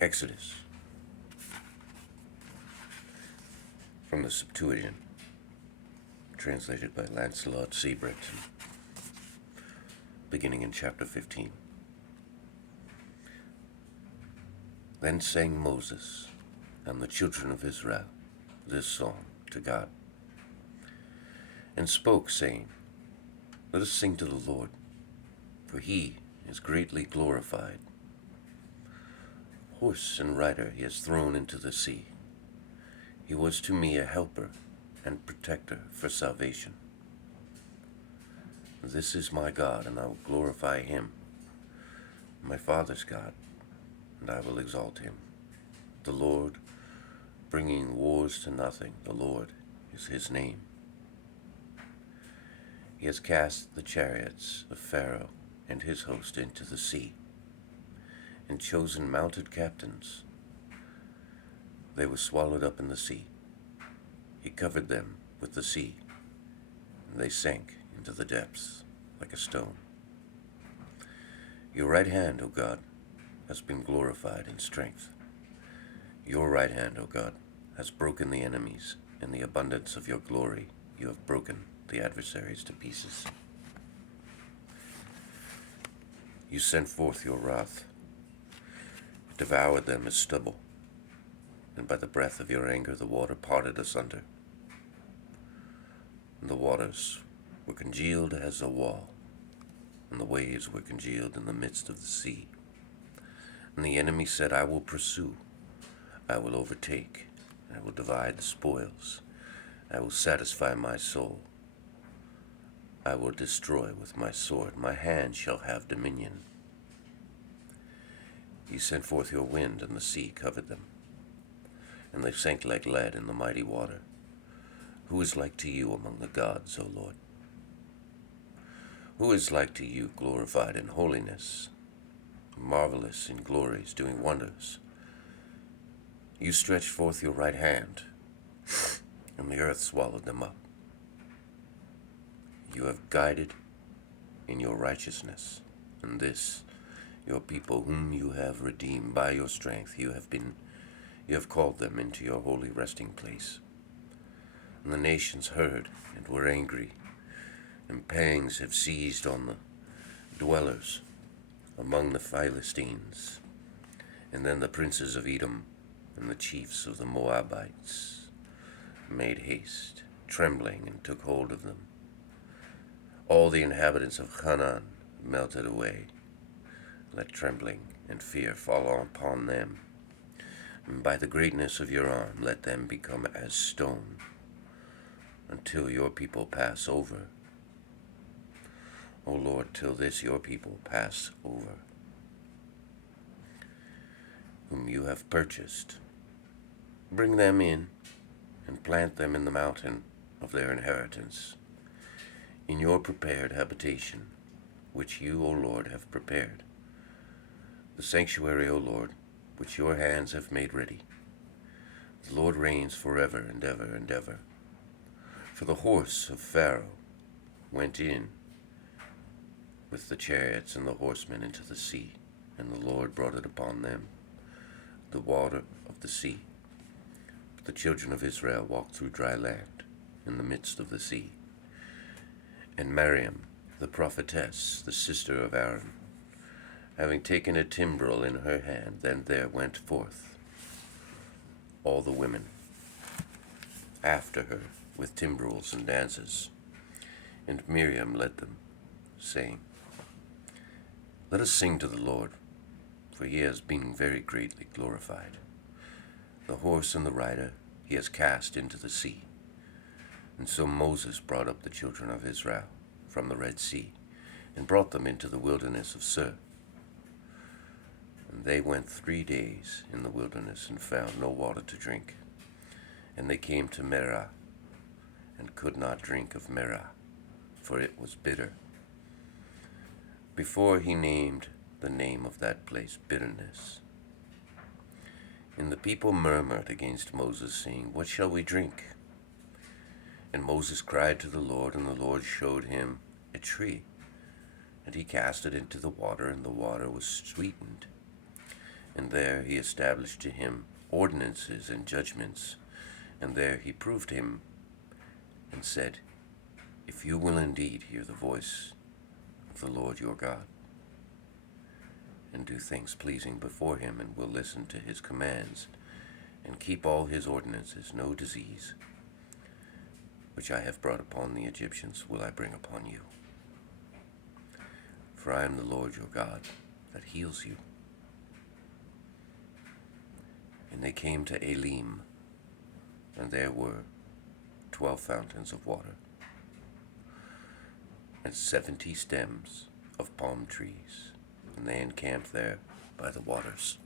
Exodus, from the Septuagint, translated by Lancelot, Brenton, beginning in chapter 15. Then sang Moses and the children of Israel this song to God, and spoke, saying, Let us sing to the Lord, for he is greatly glorified. Horse and rider he has thrown into the sea. He was to me a helper and protector for salvation. This is my God, and I will glorify him, my father's God, and I will exalt him. The Lord, bringing wars to nothing, the Lord is his name. He has cast the chariots of Pharaoh and his host into the sea, and chosen mounted captains. They were swallowed up in the sea. He covered them with the sea, and they sank into the depths like a stone. Your right hand, O God, has been glorified in strength. Your right hand, O God, has broken the enemies. In the abundance of your glory, you have broken the adversaries to pieces. You sent forth your wrath, devoured them as stubble, and by the breath of your anger the water parted asunder. And the waters were congealed as a wall, and the waves were congealed in the midst of the sea. And the enemy said, I will pursue, I will overtake, I will divide the spoils, I will satisfy my soul. I will destroy with my sword, my hand shall have dominion. You sent forth your wind, and the sea covered them, and they sank like lead in the mighty water. Who is like to you among the gods, O Lord? Who is like to you, glorified in holiness, marvelous in glories, doing wonders? You stretched forth your right hand, and the earth swallowed them up. You have guided in your righteousness, and this, your people whom you have redeemed by your strength. You have called them into your holy resting place. And the nations heard and were angry, and pangs have seized on the dwellers among the Philistines. And then the princes of Edom and the chiefs of the Moabites made haste, trembling, and took hold of them. All the inhabitants of Canaan melted away. Let trembling and fear fall upon them. And by the greatness of your arm, let them become as stone, until your people pass over. O Lord, till this your people pass over, whom you have purchased. Bring them in, and plant them in the mountain of their inheritance, in your prepared habitation, which you, O Lord, have prepared. The sanctuary, O Lord, which your hands have made ready. The Lord reigns forever and ever and ever. For the horse of Pharaoh went in with the chariots and the horsemen into the sea, and the Lord brought it upon them, the water of the sea. But the children of Israel walked through dry land in the midst of the sea. And Miriam, the prophetess, the sister of Aaron, having taken a timbrel in her hand, then there went forth all the women after her with timbrels and dances. And Miriam led them, saying, Let us sing to the Lord, for he has been very greatly glorified. The horse and the rider he has cast into the sea. And so Moses brought up the children of Israel from the Red Sea, and brought them into the wilderness of Sur. And they went 3 days in the wilderness, and found no water to drink. And they came to Merah, and could not drink of Merah, for it was bitter. Before he named the name of that place Bitterness. And the people murmured against Moses, saying, What shall we drink? And Moses cried to the Lord, and the Lord showed him a tree. And he cast it into the water, and the water was sweetened. And there he established to him ordinances and judgments, and there he proved him, and said, If you will indeed hear the voice of the Lord your God, and do things pleasing before him, and will listen to his commands, and keep all his ordinances, no disease, which I have brought upon the Egyptians, will I bring upon you. For I am the Lord your God, that heals you. And they came to Elim, and there were 12 fountains of water, and 70 stems of palm trees, and they encamped there by the waters.